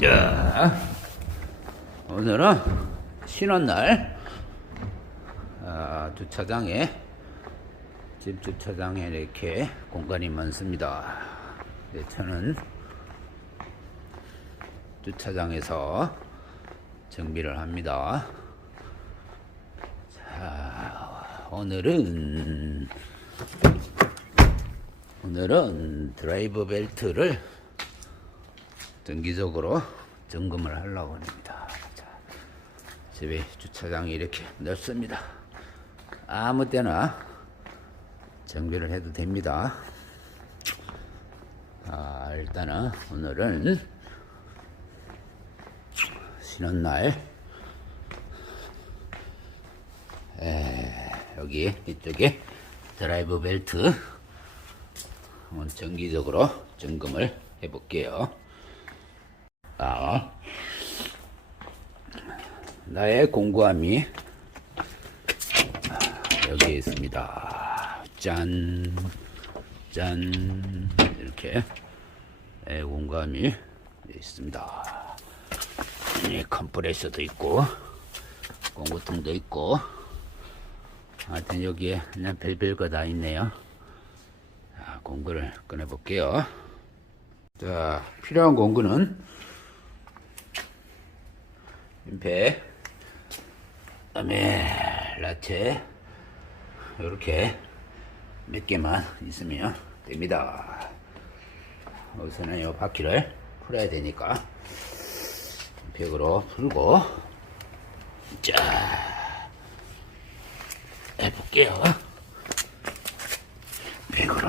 자, 오늘은 신혼날 아, 주차장에 집 주차장에 이렇게 공간이 많습니다. 네, 저는 주차장에서 정비를 합니다. 자, 오늘은 오늘은 드라이브 벨트를 정기적으로 점검을 하려고 합니다. 자, 집에 주차장이 이렇게 넓습니다. 아무 때나 정비를 해도 됩니다. 아, 일단은 오늘은 쉬는 날 에, 여기 이쪽에 드라이브 벨트 한번 정기적으로 점검을 해볼게요. 아, 나의 공구함이 여기에 있습니다. 짠, 짠, 이렇게 내 공구함이 있습니다. 이 컴프레서도 있고, 공구통도 있고, 하여튼 여기에 그냥 별별 거 다 있네요. 자, 공구를 꺼내볼게요. 자, 필요한 공구는 배, 그다음에 라체 이렇게 몇 개만 있으면 됩니다. 우선은 이 바퀴를 풀어야 되니까 벽으로 풀고 자 해볼게요. 벽으로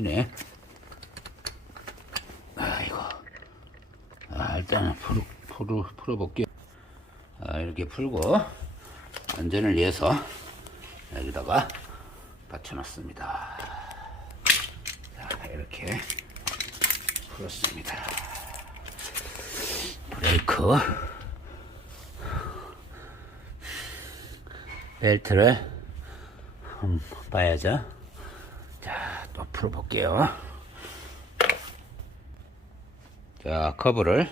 풀리네. 아이고. 아, 일단은 풀어, 풀어, 풀어볼게요. 아, 이렇게 풀고, 안전을 위해서 여기다가 받쳐놨습니다. 자, 이렇게 풀었습니다. 브레이크. 벨트를 봐야죠. 풀어볼게요. 자, 커브를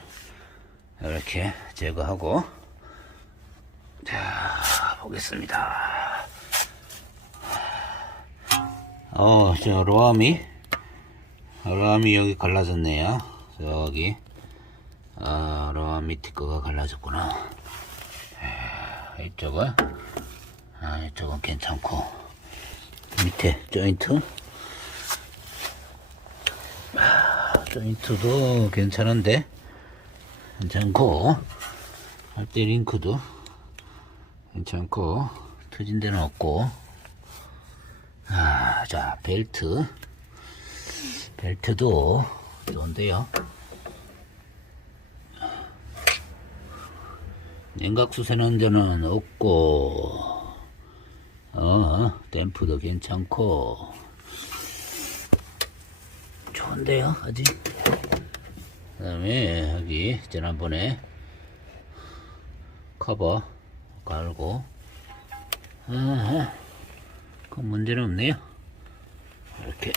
이렇게 제거하고, 자, 보겠습니다. 어, 저 로암이, 로암이 여기 갈라졌네요. 여기. 아, 로암 밑에 거가 갈라졌구나. 에, 이쪽은, 아, 이쪽은 괜찮고, 밑에 조인트 아, 조인트도 괜찮은데? 괜찮고. 할때 링크도 괜찮고. 터진 데는 없고. 아, 자 벨트. 벨트도 좋은데요. 냉각수 새는 데는 없고. 어, 댐프도 괜찮고 좋은데요, 아직. 그 다음에 여기 지난번에 커버 깔고 아, 그 문제는 없네요. 이렇게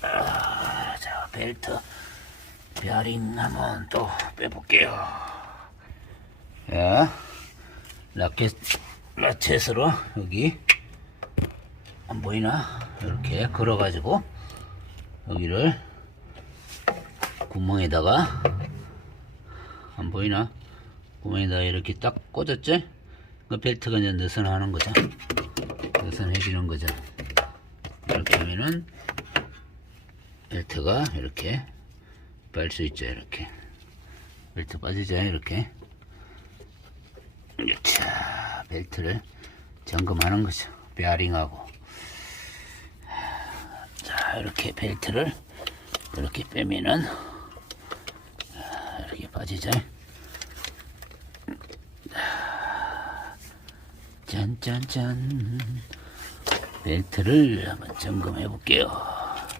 아, 자 벨트 베어링 한번 또 빼볼게요. 자, 라켓 라켓으로 여기 안 보이나? 이렇게 걸어가지고 여기를 구멍에다가 안 보이나? 구멍에다가 이렇게 딱 꽂았지? 그 벨트가 이제 느슨하는 거죠. 느슨해지는 거죠. 이렇게 하면은 벨트가 이렇게 뺄수 있죠. 이렇게 벨트 빠지죠. 이렇게 자 벨트를 점검하는 거죠. 베어링하고 자 이렇게 벨트를 이렇게 빼면은 빠지죠 짠짠짠. 벨트를 한번 점검해 볼게요.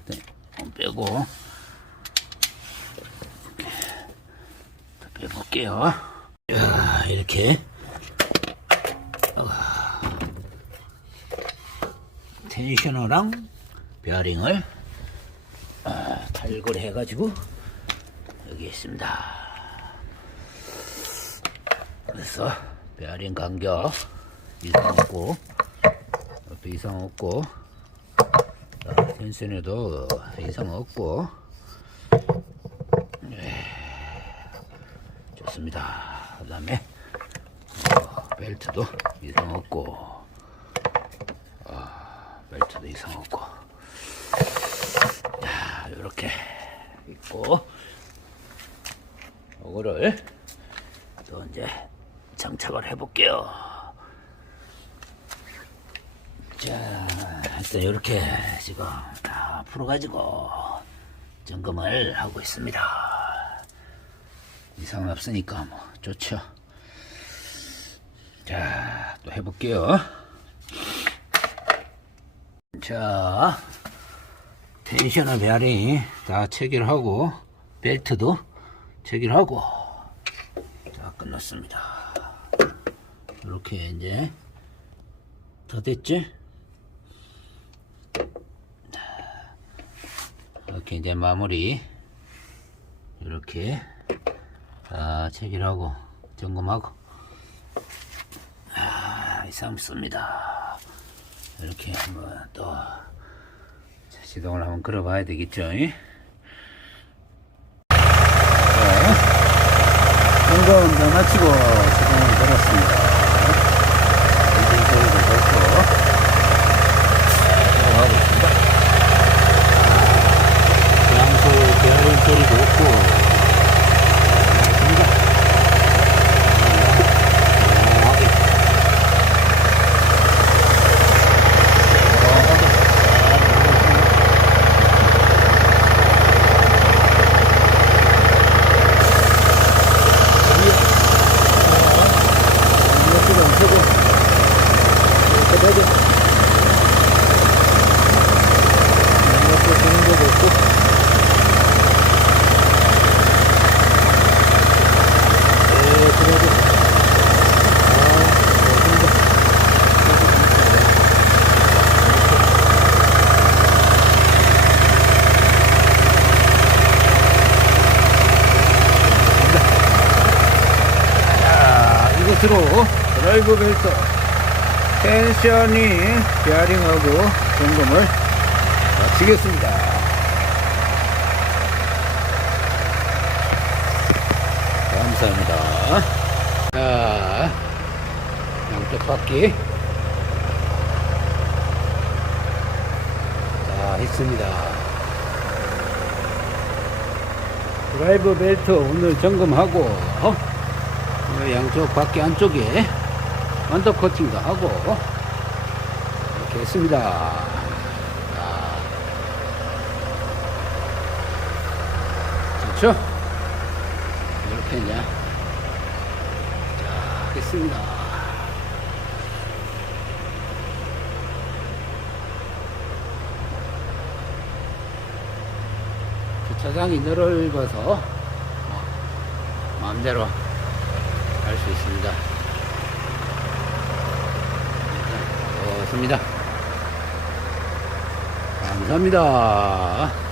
네, 빼고. 빼볼게요. 자 이렇게. 텐셔너랑 베어링을 아, 탈거를 해가지고 여기 있습니다. 그래서 베어링 간격 이상 없고. 옆에 이상 없고. 자, 텐션에도 이상 없고. 네, 좋습니다. 그 다음에 어, 벨트도 이상 없고. 아, 벨트도 이상 없고. 자 이렇게 있고. 이거를 또 이제 장착을 해볼게요. 자, 일단 이렇게 지금 다 풀어가지고 점검을 하고 있습니다. 이상 없으니까 뭐 좋죠. 자, 또 해볼게요. 자, 텐셔너 베어링 다 체결하고 벨트도 체결하고 다 끝났습니다. 이렇게 이제 다 됐지? 이렇게 이제 마무리 이렇게 다 체결하고 점검하고 아, 이상 없습니다. 이렇게 한번 또 자, 시동을 한번 걸어 봐야 되겠죠? 이? 자, 점검 다 마치고 시동을 걸었습니다. 엔진 소리도 좋고 들어가고 있습니다. 양소 베어링 소리도 없고 좋습니다. 조용하게. 조용하게 잘 들어오고 있습니다. 이것도 안 쓰고 이렇게 되고 이것도 되는 데도 없고 네, 그래도 아, 좋습니다. 자, 이것으로 드라이브 벨트 텐션이 베어링하고 점검을 마치겠습니다. 감사합니다. 자, 양쪽 바퀴 자, 했습니다. 드라이브 벨트 오늘 점검하고 어? 이 양쪽 바퀴 안쪽에 언더 코팅도 하고 이렇게 했습니다. 자, 좋죠? 이렇게 이제 자 하겠습니다. 주차장이 넓어서 뭐 마음대로 할수 있습니다. 좋습니다. 감사합니다.